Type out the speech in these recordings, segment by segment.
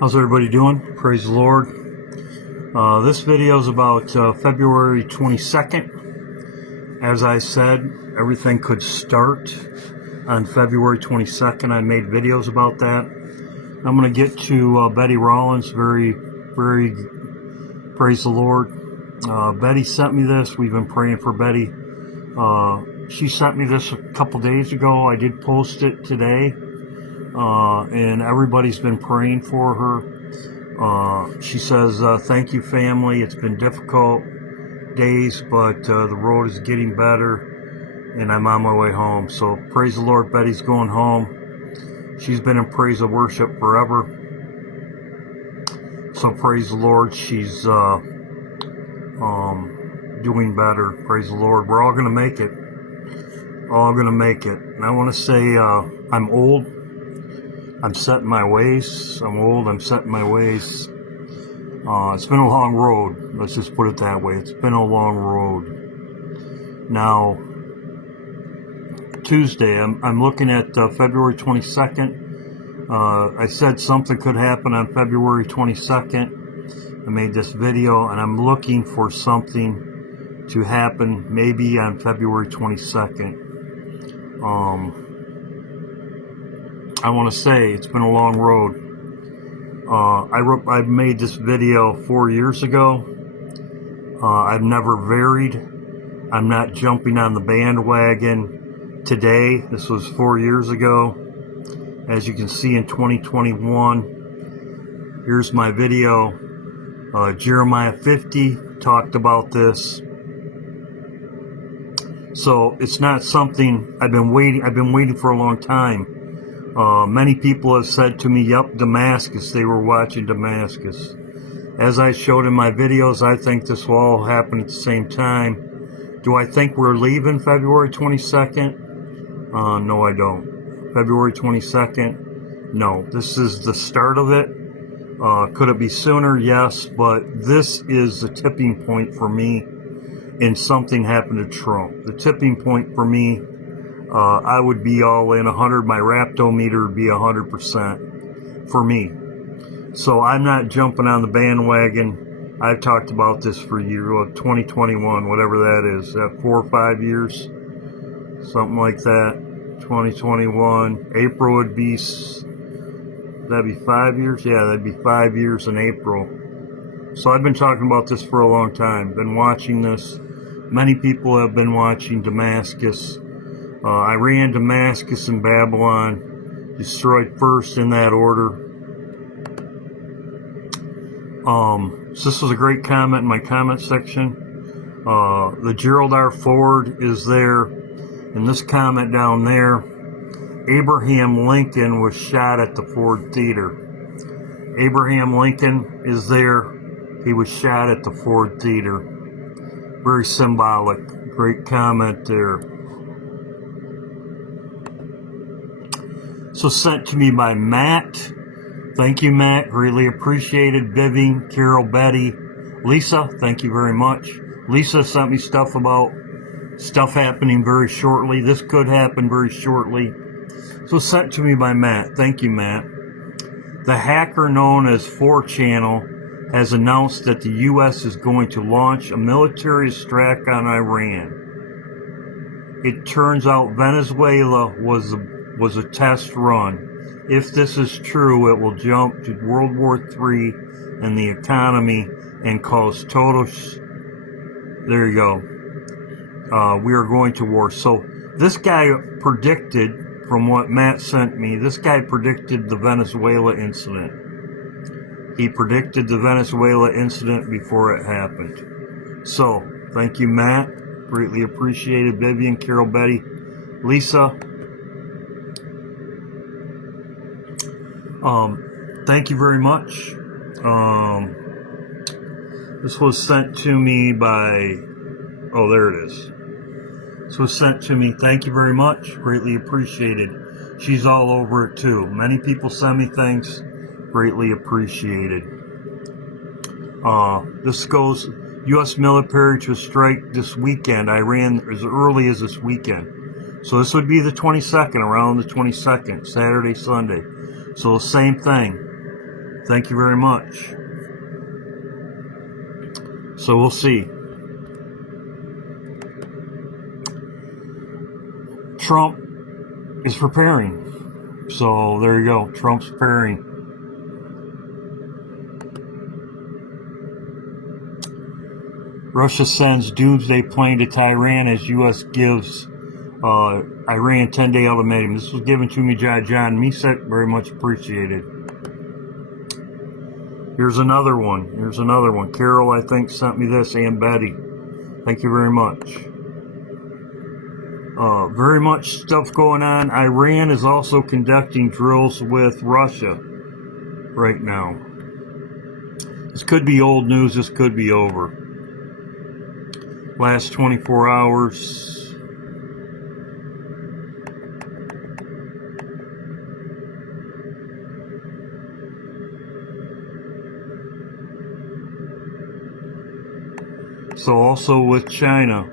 How's everybody doing? Praise the Lord. This video is about February 22nd. As I said, everything could start on February 22nd. I made videos about that. I'm going to get to Betty Rollins. Very praise the Lord. Betty sent me this. We've been praying for Betty. She sent me this a couple days ago. I did post it today. And everybody's been praying for her. She says, thank you, family. It's been difficult days, but the road is getting better, and I'm on my way home. So praise the Lord, Betty's going home. She's been in praise and worship forever. So praise the Lord, she's doing better. Praise the Lord. We're all going to make it. All going to make it. And I want to say I'm old. I'm set in my ways. I'm old. I'm set in my ways. It's been a long road. Let's just put it that way. It's been a long road. Now, Tuesday, I'm looking at February 22nd. I said something could happen on February 22nd. I made this video, and I'm looking for something to happen maybe on February 22nd. I want to say it's been a long road. I made this video 4 years ago. I've never varied. I'm not jumping on the bandwagon today. This was 4 years ago. As you can see in 2021, here's my video. Jeremiah 50 talked about this. So it's not something I've been waiting for a long time. Many people have said to me, yep, Damascus, they were watching Damascus. As I showed in my videos, I think this will all happen at the same time. Do I think we're leaving February 22nd? No, I don't. February 22nd? No. This is the start of it. Could it be sooner? Yes, but this is the tipping point for me, and something happened to Trump. The tipping point for me, I would be all in 100. My raptometer would be 100% for me. So I'm not jumping on the bandwagon. I've talked about this for 2021, whatever that is. That 4 or 5 years, something like that. 2021. April would be, that'd be 5 years? Yeah, that'd be 5 years in April. So I've been talking about this for a long time. Been watching this. Many people have been watching Damascus. Iran, Damascus, and Babylon destroyed first in that order. So this was a great comment in my comment section. The Gerald R. Ford is there. In this comment down there, Abraham Lincoln was shot at the Ford Theater. Abraham Lincoln is there. He was shot at the Ford Theater. Very symbolic. Great comment there. So sent to me by Matt. Thank you, Matt. Greatly appreciated. Vivian, Carol, Betty, Lisa, thank you very much. Lisa sent me stuff about stuff happening very shortly. This could happen very shortly. So sent to me by Matt. Thank you, Matt. The hacker known as 4channel has announced that the U.S. is going to launch a military strike on Iran. It turns out Venezuela was a test run. If this is true, it will jump to World War III and the economy and cause total there you go. We are going to war. So this guy predicted, from what Matt sent me, this guy predicted the Venezuela incident. He predicted the Venezuela incident before it happened. So, thank you, Matt. Greatly appreciated. Vivian, Carol, Betty, Lisa. Thank you very much. This was sent to me by, oh, there it is. This was sent to me. Thank you very much. Greatly appreciated. She's all over it too. Many people send me things. Greatly appreciated. This goes, U.S. military to strike this weekend. Iran as early as this weekend. So this would be the 22nd, around the 22nd, Saturday, Sunday. So same thing. Thank you very much. So we'll see. Trump is preparing. So there you go. Trump's preparing. Russia sends doomsday plane to Tehran as U.S. gives Iran 10-day ultimatum. This was given to me by John Misek. Very much appreciated. Here's another one. Carol, I think, sent me this, and Betty. Thank you very much. Very much stuff going on. Iran is also conducting drills with Russia right now. This could be old news. This could be over. Last 24 hours. So also with China.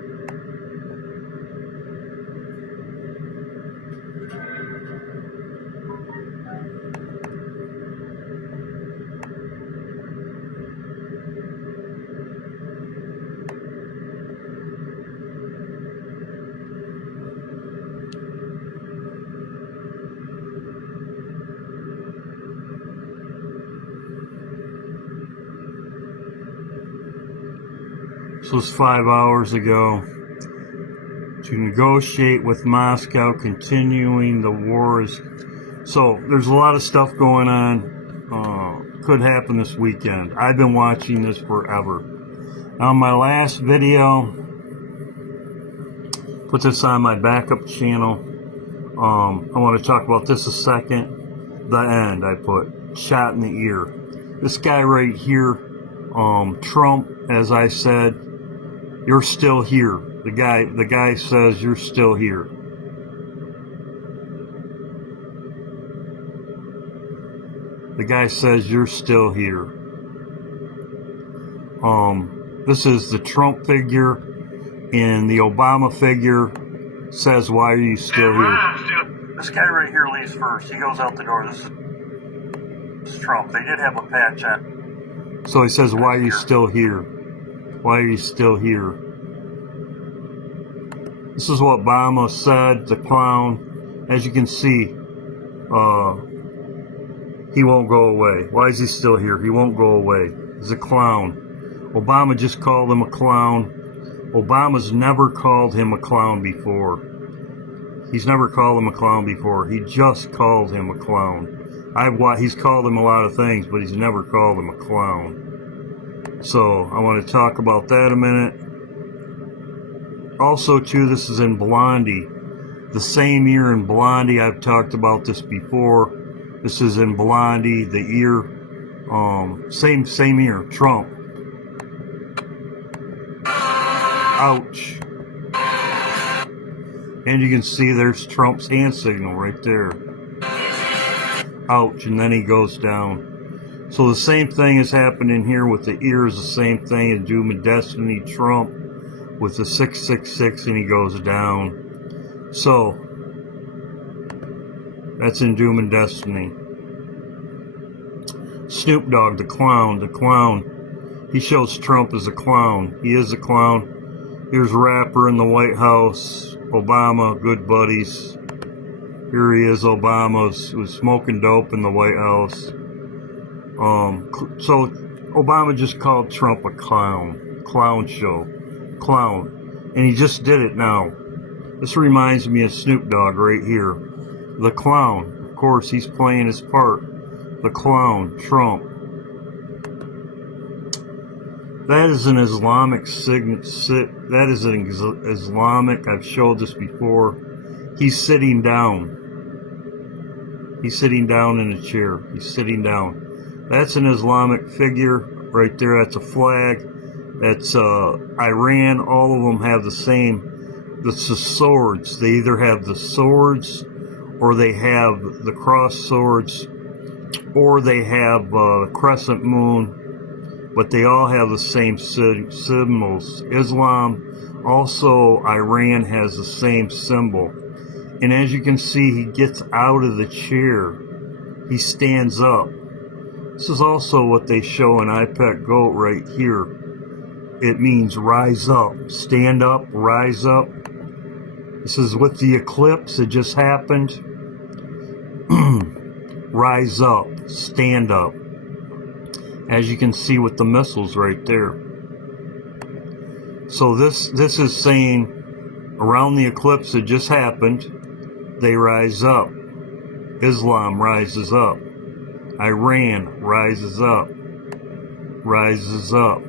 This was 5 hours ago. To negotiate with Moscow, continuing the war is... So, there's a lot of stuff going on. Could happen this weekend. I've been watching this forever. On my last video, put this on my backup channel. I want to talk about this a second. The end, I put. Shot in the ear. This guy right here, Trump, as I said, you're still here. The guy says you're still here. The guy says you're still here. This is the Trump figure, and the Obama figure says, "Why are you still here?" This guy right here leaves first. He goes out the door. This is Trump. They did have a patch on. So he says, "Why are you still here? Why are you still here?" This is what Obama said, the clown. As you can see, he won't go away. Why is he still here? He won't go away. He's a clown. Obama just called him a clown. Obama's never called him a clown before. He's never called him a clown before. He just called him a clown. He's called him a lot of things, but he's never called him a clown. So I want to talk about that a minute. Also, too, this is in Blondie. The same year in Blondie, I've talked about this before. This is in Blondie, the year, same year, Trump. Ouch. And you can see there's Trump's hand signal right there. Ouch, and then he goes down. So the same thing is happening here with the ears, the same thing in Doom and Destiny, Trump with the 666, and he goes down. So, that's in Doom and Destiny. Snoop Dogg, the clown. He shows Trump as a clown. He is a clown. Here's a rapper in the White House. Obama, good buddies. Here he is, Obama was smoking dope in the White House. So Obama just called Trump a clown. Clown show. Clown. And he just did it now. This reminds me of Snoop Dogg right here. The clown. Of course, he's playing his part. The clown, Trump. That is an Islamic that is an Islamic, I've showed this before. He's sitting down. He's sitting down in a chair. He's sitting down. That's an Islamic figure right there. That's a flag. That's Iran. All of them have the same. That's the swords. They either have the swords, or they have the cross swords, or they have the crescent moon. But they all have the same symbols. Islam, also Iran has the same symbol. And as you can see, he gets out of the chair. He stands up. This is also what they show in iPet Goat right here. It means rise up, stand up, rise up. This is with the eclipse. It just happened. Rise up, stand up. As you can see with the missiles right there. So this is saying around the eclipse that just happened, they rise up. Islam rises up. Iran rises up. Rises up.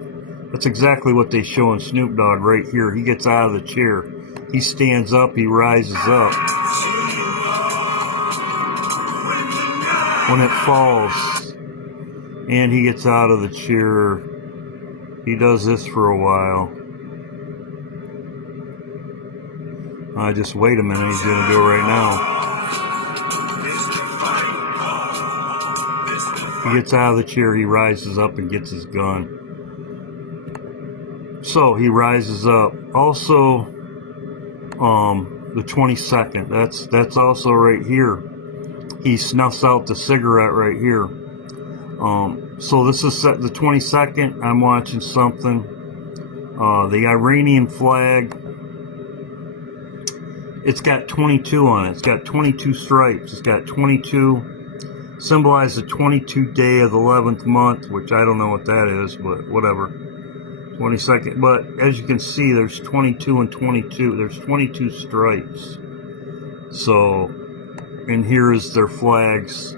That's exactly what they show in Snoop Dogg right here. He gets out of the chair. He stands up. He rises up. When it falls, and he gets out of the chair, he does this for a while. Just wait a minute. He's going to do it right now. He gets out of the chair. He rises up and gets his gun. So he rises up. Also, the 22nd. That's also right here. He snuffs out the cigarette right here. So this is set the 22nd. I'm watching something. The Iranian flag. It's got 22 on it. It's got 22 stripes. It's got 22. Symbolize the 22nd day of the 11th month, which I don't know what that is, but whatever. 22nd. But as you can see, there's 22 and 22. There's 22 stripes. So, and here is their flags.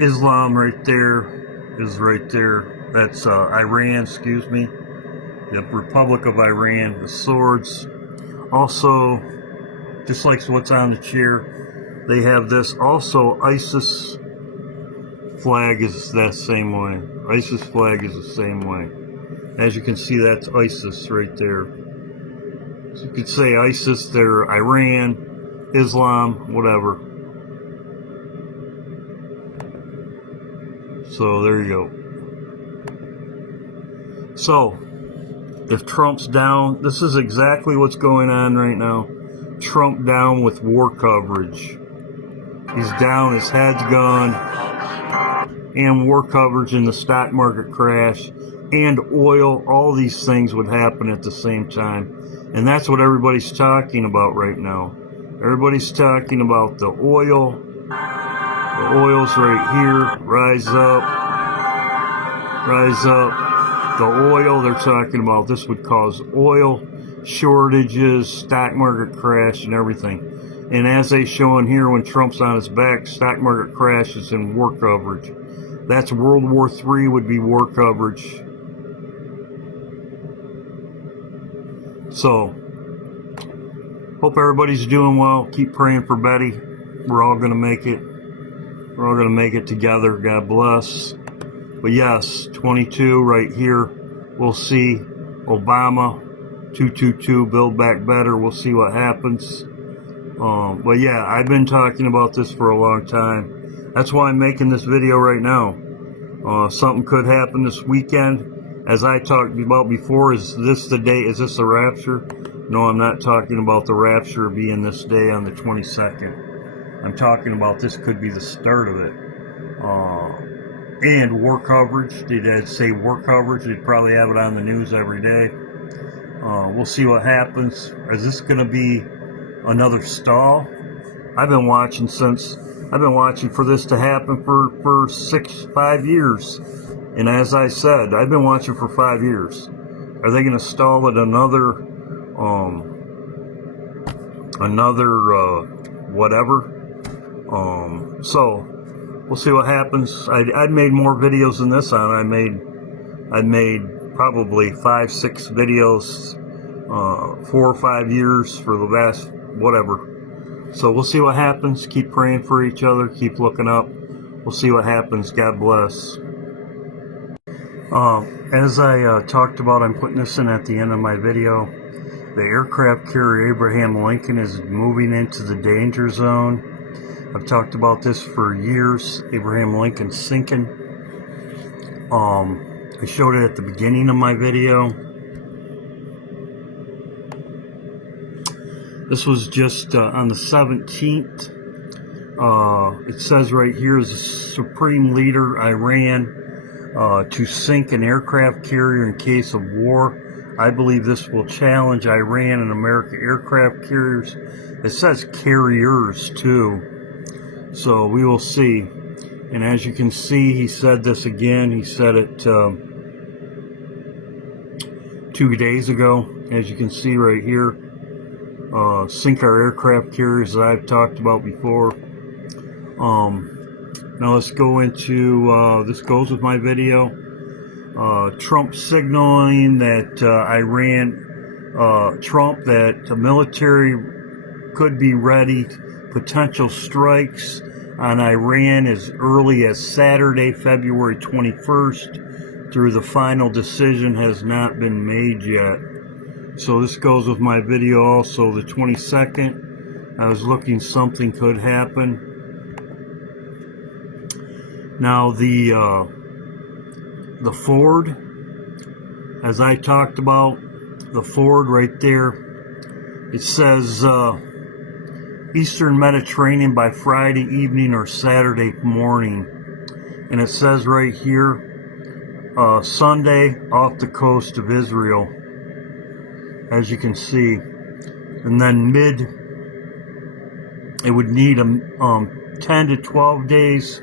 Islam right there is right there. That's Iran, excuse me. The Republic of Iran. The swords. Also, just like what's on the chair, they have this. Also, ISIS flag is that same way. ISIS flag is the same way. As you can see, that's ISIS right there. So you could say ISIS, they're Iran, Islam, whatever. So there you go. So, if Trump's down, this is exactly what's going on right now. Trump down with war coverage. He's down, his head's gone. And war coverage in the stock market crash. And oil, all these things would happen at the same time. And that's what everybody's talking about right now. Everybody's talking about the oil. The oil's right here. Rise up. Rise up. The oil, they're talking about this would cause oil shortages, stock market crash, and everything. And as they show in here, when Trump's on his back, stock market crashes and war coverage. That's World War III would be war coverage. So, hope everybody's doing well. Keep praying for Betty. We're all going to make it. We're all going to make it together. God bless. But yes, 22 right here. We'll see. Obama, 222, Build Back Better. We'll see what happens. But yeah, I've been talking about this for a long time. That's why I'm making this video right now. Something could happen this weekend. As I talked about before, is this the day? Is this the rapture? No, I'm not talking about the rapture being this day on the 22nd. I'm talking about this could be the start of it. And war coverage. They'd say war coverage. They'd probably have it on the news every day. We'll see what happens. Is this going to be another stall? I've been watching for this to happen for 5 years. And as I said, I've been watching for 5 years. Are they going to stall it another whatever? So we'll see what happens. I'd made more videos than this on. I made probably 5-6 videos, 4 or 5 years for the last whatever. So we'll see what happens. Keep praying for each other. Keep looking up. We'll see what happens. God bless. As I talked about, I'm putting this in at the end of my video. The aircraft carrier Abraham Lincoln is moving into the danger zone. I've talked about this for years. Abraham Lincoln sinking. I showed it at the beginning of my video. This was just on the 17th. It says right here, is the supreme leader, Iran, to sink an aircraft carrier in case of war. I believe this will challenge Iran and American aircraft carriers. It says carriers too, so we will see. And as you can see, he said this again. He said it 2 days ago. As you can see right here, sink our aircraft carriers that I've talked about before. Now let's go into, this goes with my video. Trump signaling that Trump, that the military could be ready, potential strikes on Iran as early as Saturday, February 21st, through the final decision has not been made yet. So this goes with my video also, the 22nd. I was looking something could happen. Now the Ford, as I talked about, the Ford right there, it says Eastern Mediterranean by Friday evening or Saturday morning. And it says right here, Sunday off the coast of Israel, as you can see. And then it would need 10 to 12 days.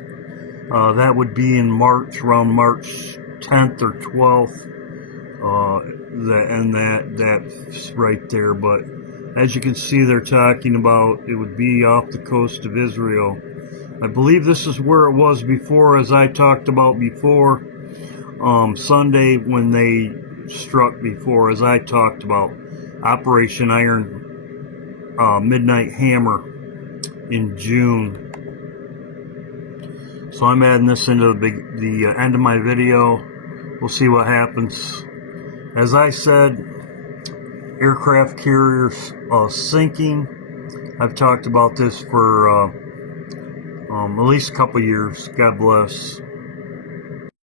That would be in March, around March 10th or 12th. That's right there. But as you can see, they're talking about it would be off the coast of Israel. I believe this is where it was before, as I talked about before. Sunday when they struck before, as I talked about. Operation Iron Midnight Hammer in June. So I'm adding this into the end of my video. We'll see what happens. As I said, aircraft carriers sinking. I've talked about this for at least a couple years. God bless.